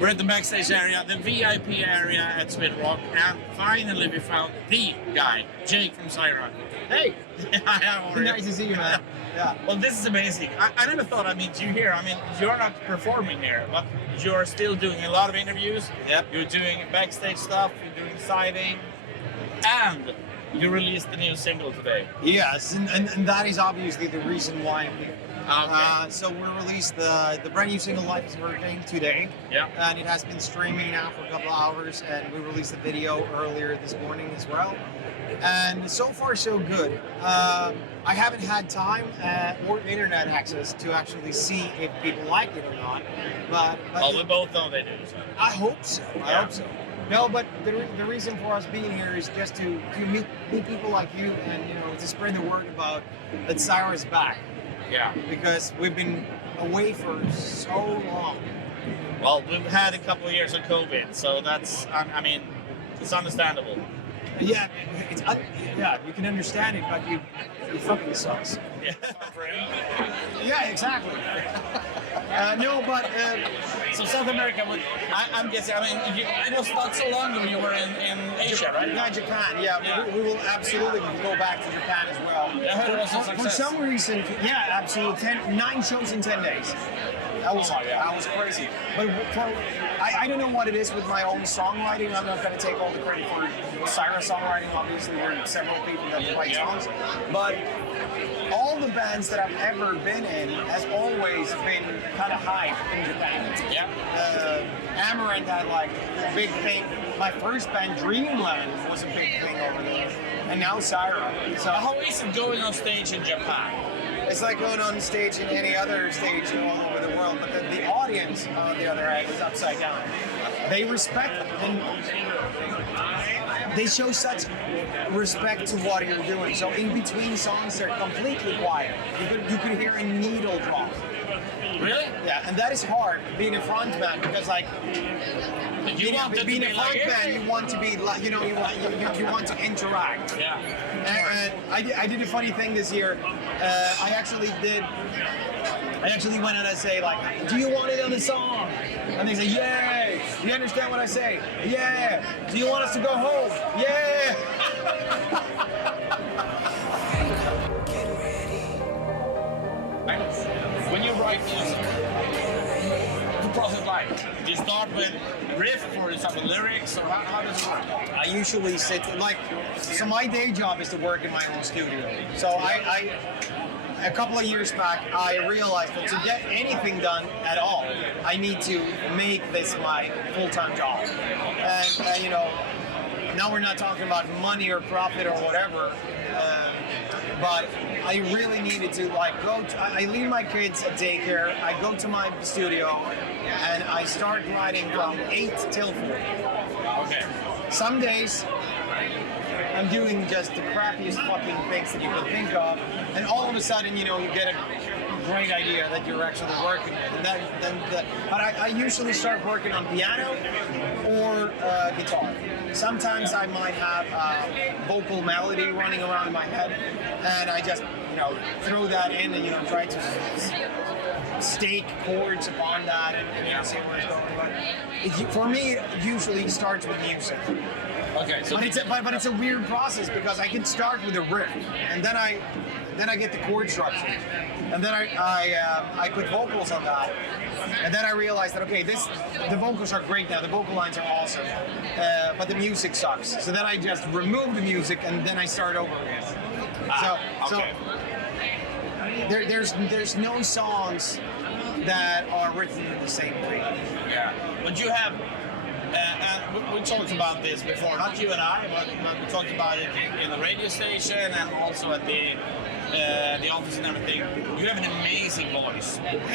We're at the backstage area, the VIP area at Spin Rock, and finally we found the guy, Jake from Cyhra. Hey, How are you? nice to see you, man. Yeah. Well, this is amazing. I never thought I'd meet you here. I mean, you're not performing here, but you're still doing a lot of interviews. Yep. You're doing backstage stuff, you're doing siding, and you released the new single today. Yes, and that is obviously the reason why I'm here. Okay. So we released the brand new single "Life Is a Hurricane" today, Yeah. and it has been streaming now for a couple of hours. And we released the video earlier this morning as well. And so far, so good. I haven't had time or internet access to actually see if people like it or not. But Well, we both know they do. So. I hope so. I Yeah. hope so. No, but the reason for us being here is just to meet people like you, and to spread the word about that Cyhra's back, Yeah. because we've been away for so long. Well, we've had a couple of years of COVID, so that's, I mean, it's understandable. Yeah, yeah, you can understand it, but it fucking sucks. Yeah. Yeah, exactly. No, but So South America, I'm guessing, I mean, it was not so long ago you were in Asia, right? yeah, Japan. Yeah, Yeah. We will absolutely go back to Japan as well. I heard it was a For success. some reason, yeah, absolutely. 9 shows in 10 days. That was, Oh my God. that was crazy. But I don't know what it is with my own songwriting. I'm not going to take all the credit for Cyhra songwriting. Obviously, we're several people that write songs. But all the bands that I've ever been in has always been kind of hype in Japan. Yeah. Amaranth had like a big thing. My first band, Dreamland, was a big thing over there. And now Cyhra. So How is it going on stage in Japan? it's like going on stage in any other stage all over the world, but the audience, on the other hand, is upside down. They respect and they show such respect to what you're doing. So in between songs, they're completely quiet. You could hear a needle drop. Really? Yeah, and that is hard being a frontman because like You want it to being be a like frontman, it? you want to be like you want to interact. Yeah. And I did a funny thing this year. I actually went out and say like, "Do you want it on the song?" And they say, "Yeah." Do you understand what I say? Yeah. Do you want us to go home? Yeah. When you write music, the process like, do you start with riff or you start with lyrics, or how does it work? I usually sit like, so my day job is to work in my own studio. So I a couple of years back, I realized that to get anything done at all, I need to make this my full-time job. And now we're not talking about money or profit or whatever, but I really needed to like I leave my kids at daycare, I go to my studio, and I start writing from 8 till 4. Okay. Some days I'm doing just the crappiest fucking things that you can think of, and all of a sudden, you get a great idea that you're actually working with. But I usually start working on piano or guitar. Sometimes I might have vocal melody running around in my head, and I just throw that in and try to stake chords upon that and see where it's going. But for me, it usually starts with music. Okay. So But it's a weird process because I can start with a riff, and then I get the chord structure, and then I put vocals on that, and then I realize that the vocals are great now, the vocal lines are awesome, but the music sucks. So then I just remove the music and then I start over again. So there's no songs that are written the same way. yeah, but you have. And we talked about this before, not you and I, but we talked about it in the radio station and also at the office and everything. You have an amazing voice. And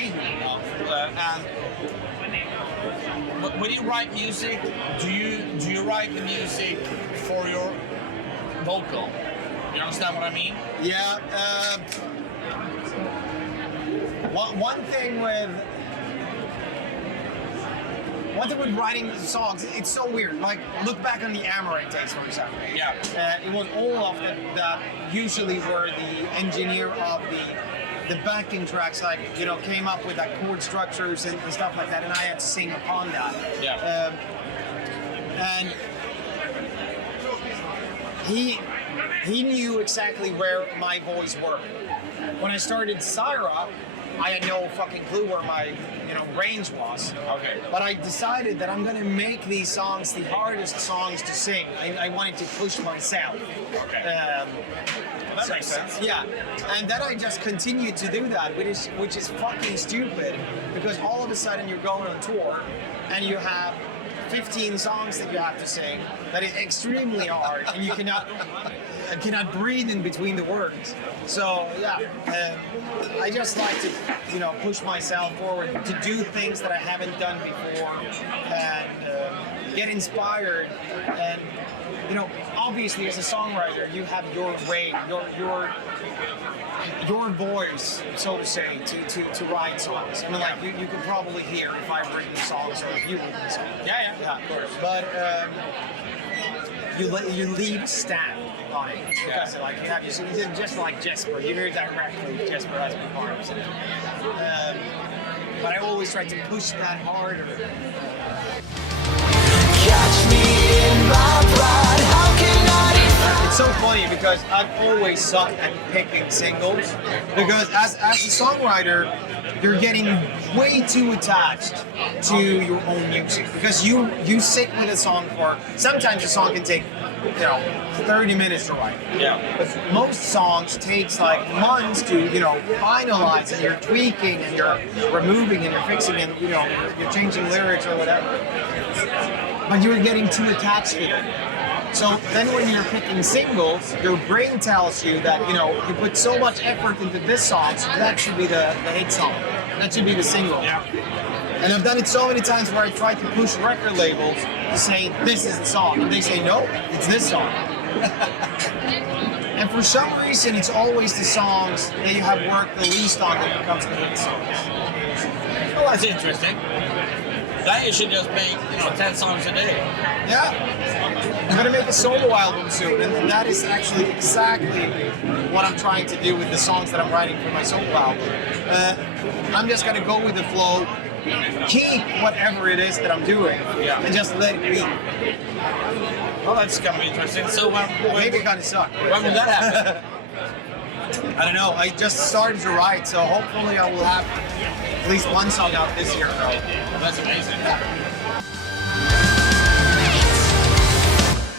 when you write music, do you write the music for your vocal? You understand what I mean? Yeah. One thing with writing songs, it's so weird. Like, look back on the Amaranth days, for example. Yeah. It was Olaf that usually were the engineer of the the backing tracks, like, you know, came up with like chord structures and stuff like that, and I had to sing upon that. Yeah. And he knew exactly where my voice worked. When I started Cyhra, I had no fucking clue where my, you know, range was. Okay. But I decided that I'm gonna make these songs the hardest songs to sing. I wanted to push myself. Okay. That makes sense. Yeah, and then I just continued to do that, which is fucking stupid, because all of a sudden you're going on tour and you have 15 songs that you have to sing. That is extremely hard, and you cannot breathe in between the words. So yeah, I just like to, you know, push myself forward to do things that I haven't done before, and get inspired. And you know, obviously as a songwriter, you have your way, your voice, so to say, to write songs. I mean, like you can probably hear if I've written songs or if you've written songs. Yeah, of course. But you leave a stamp on it because like you have just like Jesper, you hear directly Jesper has performed. But I always try to push that harder. Catch me in my pride. How can I It's so funny because I've always sucked at picking singles, because as a songwriter, you're getting way too attached to your own music, because you sit with a song for, sometimes a song can take, you know, 30 minutes to write. Yeah. But most songs takes like months to, you know, finalize, and you're tweaking and you're removing and you're fixing and, you know, you're changing lyrics or whatever. But you're getting too attached to it. So then when you're picking singles, your brain tells you that, you know, you put so much effort into this song, so that should be the hit song. That should be the single. Yeah. And I've done it so many times where I try to push record labels to say, this is the song. And they say, no, it's this song. And for some reason, it's always the songs that you have worked the least on that becomes the hit songs. Well, that's interesting. Then you should just make, you know, 10 songs a day. Yeah. I'm gonna make a solo album soon, and that is actually exactly what I'm trying to do with the songs that I'm writing for my solo album. I'm just gonna go with the flow, keep whatever it is that I'm doing, and just let it be. Well, that's gonna be interesting. So Maybe it kind of suck. when will that happen? I don't know. I just started to write, so hopefully I will have at least one song out this year. That's amazing.